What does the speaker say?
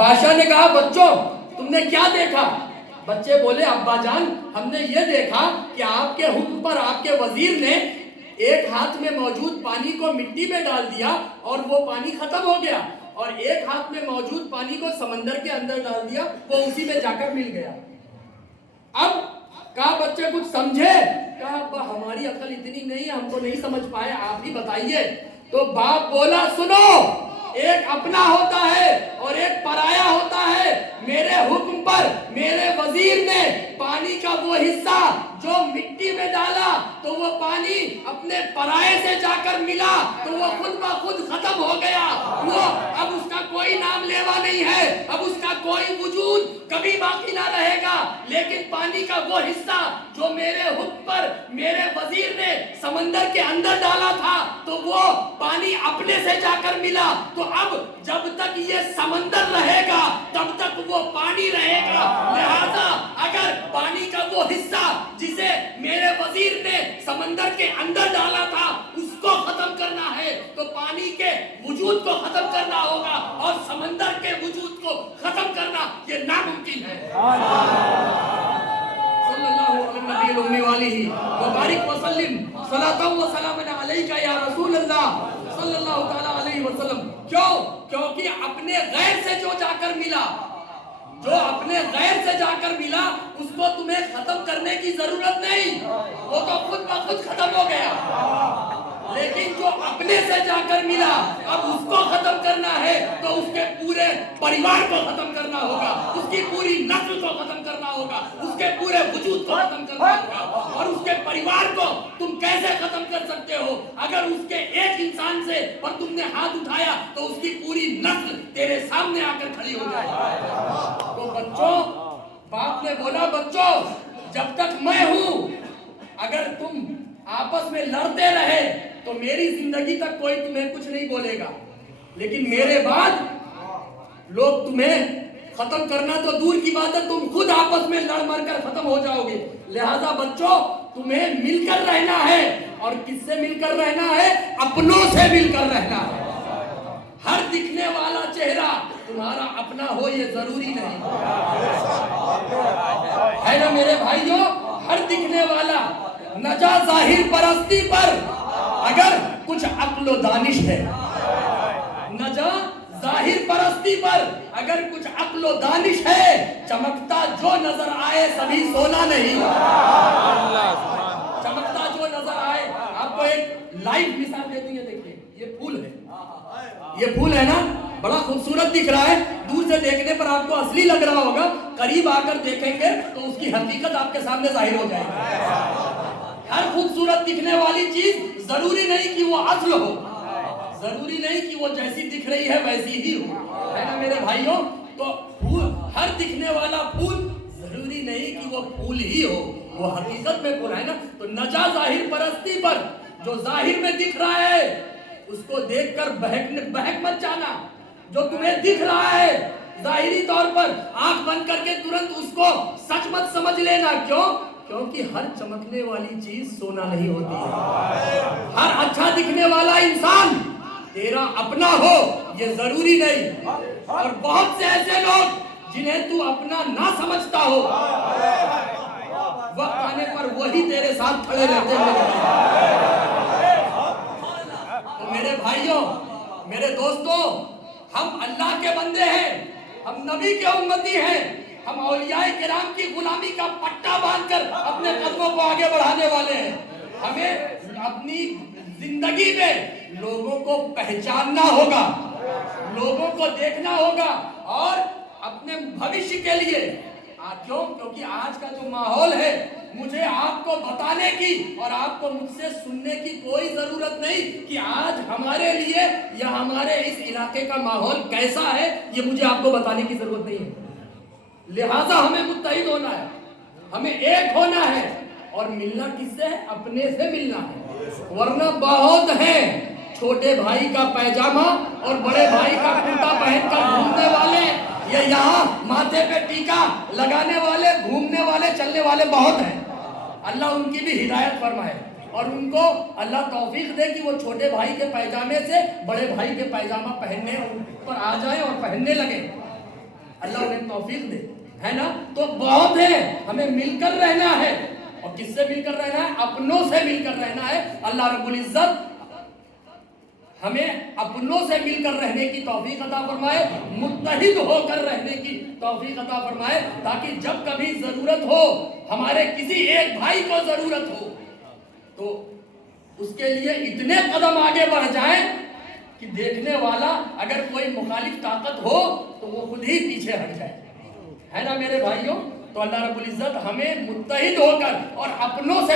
بادشاہ نے کہا بچوں تم نے کیا دیکھا؟ بچے بولے ابا جان ہم نے یہ دیکھا کہ آپ کے حکم پر آپ کے وزیر نے ایک ہاتھ میں موجود پانی کو مٹی میں ڈال دیا اور وہ پانی ختم ہو گیا، اور ایک ہاتھ میں موجود پانی کو سمندر کے اندر ڈال دیا، وہ اسی میں جا کر مل گیا۔ اب کہا بچے کچھ سمجھے؟ کہا ابا ہماری عقل اتنی نہیں، ہم کو نہیں سمجھ پائے، آپ ہی بتائیے۔ تو باپ بولا سنو، ایک اپنا ہوتا ہے اور ایک پرایا ہوتا ہے۔ میرے حکم پر میرے وزیر نے پانی کا وہ حصہ جو مٹی میں ڈالا تو وہ پانی اپنے پرائے سے جا کر ملا تو وہ خود بخود ختم ہو گیا، وہ اب اس کا کوئی نام لیوا نہیں ہے، اب اس کا کوئی وجود کبھی باقی نہ رہے گا۔ لیکن پانی کا وہ حصہ جو میرے حکم پر میرے وزیر نے سمندر کے اندر ڈالا تھا تو وہ پانی اپنے سے جا کر ملا، تو اب جب تک یہ سمندر رہے گا تب تک وہ پانی رہے گا۔ لہذا اگر پانی کا وہ حصہ جسے میرے وزیر نے سمندر کے اندر ڈالا تھا اس کو ختم کرنا ہے تو پانی کے وجود کو ختم کرنا ہوگا، اور سمندر کے وجود کو ختم کرنا یہ ناممکن ہے۔ صلی اللہ علیہ نبی الامی والہ وبارک وسلم صلاۃ و سلام علیک یا رسول اللہ صلی اللہ تعالی علیہ وسلم۔ کیونکہ اپنے غیر سے جو جا کر ملا، جو اپنے غیر سے جا کر ملا اس کو تمہیں ختم کرنے کی ضرورت نہیں، وہ تو خود بخود ختم ہو گیا۔ لیکن جو اپنے سے جا کر ملا اب اس کو ختم کرنا ہے تو اس کے پورے پریوار کو ختم کرنا ہوگا، اس کی پوری نسل کو ختم کرنا ہوگا، اس کے پورے وجود کو ختم کرنا ہوگا۔ اور اس کے پریوار کو تم کیسے ختم کر سکتے ہو؟ اگر اس کے ایک انسان سے اور تم نے ہاتھ اٹھایا تو اس کی پوری نسل تیرے سامنے آ کر کھڑی ہو جائے گی۔ تو بچوں، باپ نے بولا بچوں جب تک میں ہوں اگر تم آپس میں لڑتے رہے تو میری زندگی تک کوئی تمہیں کچھ نہیں بولے گا، لیکن میرے بعد لوگ تمہیں ختم کرنا تو دور کی بات ہے، تم خود آپس میں لڑ مر کر ختم ہو جاؤ گے۔ لہذا بچوں تمہیں مل کر رہنا ہے، اور کس سے مل کر رہنا ہے؟ اپنوں سے مل کر رہنا ہے۔ ہر دکھنے والا چہرہ تمہارا اپنا ہو یہ ضروری نہیں ہے نا میرے بھائیوں۔ ہر دکھنے والا نہ جا ظاہر پرستی پر اگر کچھ عقل و دانش ہے، نہ جا ظاہر پرستی پر اگر کچھ عقل و دانش ہے، چمکتا جو نظر آئے سبھی سونا نہیں، چمکتا جو نظر آئے۔ آپ کو ایک لائیو مثال دیتی ہے، دیکھیے یہ پھول ہے، یہ پھول ہے نا بڑا خوبصورت دکھ رہا ہے، دور سے دیکھنے پر آپ کو اصلی لگ رہا ہوگا، قریب آ کر دیکھیں گے تو اس کی حقیقت آپ کے سامنے ظاہر ہو جائے گی۔ ہر خوبصورت دکھنے والی چیز ضروری نہیں کہ وہ اصل ہو، ضروری نہیں کہ وہ جیسی دکھ رہی ہے ویسی ہی ہو، ہے نا میرے بھائیوں۔ تو ہر دکھنے والا پھول ضروری نہیں کہ وہ پھول ہی ہو، وہ حقیقت میں پھول ہے نا۔ تو نہ جا ظاہر پرستی پر، جو ظاہر میں دکھ رہا ہے اس کو دیکھ کر بہک مت جانا، جو تمہیں دکھ رہا ہے ظاہری طور پر آنکھ بند کر کے ترنت اس کو سچ مت سمجھ لینا۔ کیوں؟ کیونکہ ہر چمکنے والی چیز سونا نہیں ہوتی ہے، ہر اچھا دکھنے والا انسان تیرا اپنا ہو یہ ضروری نہیں، اور بہت سے ایسے لوگ جنہیں تو اپنا نہ سمجھتا ہو وقت آنے پر وہی تیرے ساتھ کھڑے رہتے ہیں۔ تو میرے بھائیوں، میرے دوستوں، ہم اللہ کے بندے ہیں، ہم نبی کے امتی ہیں، ہم اولیاء کرام کی غلامی کا پٹا باندھ کر اپنے قدموں کو آگے بڑھانے والے ہیں۔ ہمیں اپنی زندگی میں لوگوں کو پہچاننا ہوگا، لوگوں کو دیکھنا ہوگا، اور اپنے بھوشیہ کے لیے کیونکہ آج کا جو ماحول ہے مجھے آپ کو بتانے کی اور آپ کو مجھ سے سننے کی کوئی ضرورت نہیں کہ آج ہمارے لیے یا ہمارے اس علاقے کا ماحول کیسا ہے، یہ مجھے آپ کو بتانے کی ضرورت نہیں ہے۔ لہٰذا ہمیں متحد ہونا ہے، ہمیں ایک ہونا ہے، اور ملنا کس سے ہے؟ اپنے سے ملنا ہے۔ ورنہ بہت ہیں چھوٹے بھائی کا پیجامہ اور بڑے بھائی کا کرتا پہن کر گھومنے والے، یہ یہاں ماتھے پہ ٹیکا لگانے والے، گھومنے والے، چلنے والے بہت ہیں۔ اللہ ان کی بھی ہدایت فرمائے، اور ان کو اللہ توفیق دے کہ وہ چھوٹے بھائی کے پیجامے سے بڑے بھائی کے پیجامہ پہننے پر آ جائیں اور پہننے لگے۔ اللہ انہیں توفیق دے، ہے نا؟ تو بہت ہے، ہمیں مل کر رہنا ہے، اور کس سے مل کر رہنا ہے؟ اپنوں سے مل کر رہنا ہے۔ اللہ رب العزت ہمیں اپنوں سے مل کر رہنے کی توفیق عطا فرمائے، متحد ہو کر رہنے کی توفیق عطا فرمائے، تاکہ جب کبھی ضرورت ہو، ہمارے کسی ایک بھائی کو ضرورت ہو، تو اس کے لیے اتنے قدم آگے بڑھ جائیں کہ دیکھنے والا اگر کوئی مخالف طاقت ہو تو وہ خود ہی پیچھے ہٹ جائے، ہے نا میرے بھائیوں؟ تو اللہ رب العزت ہمیں متحد ہو کر اور اپنوں سے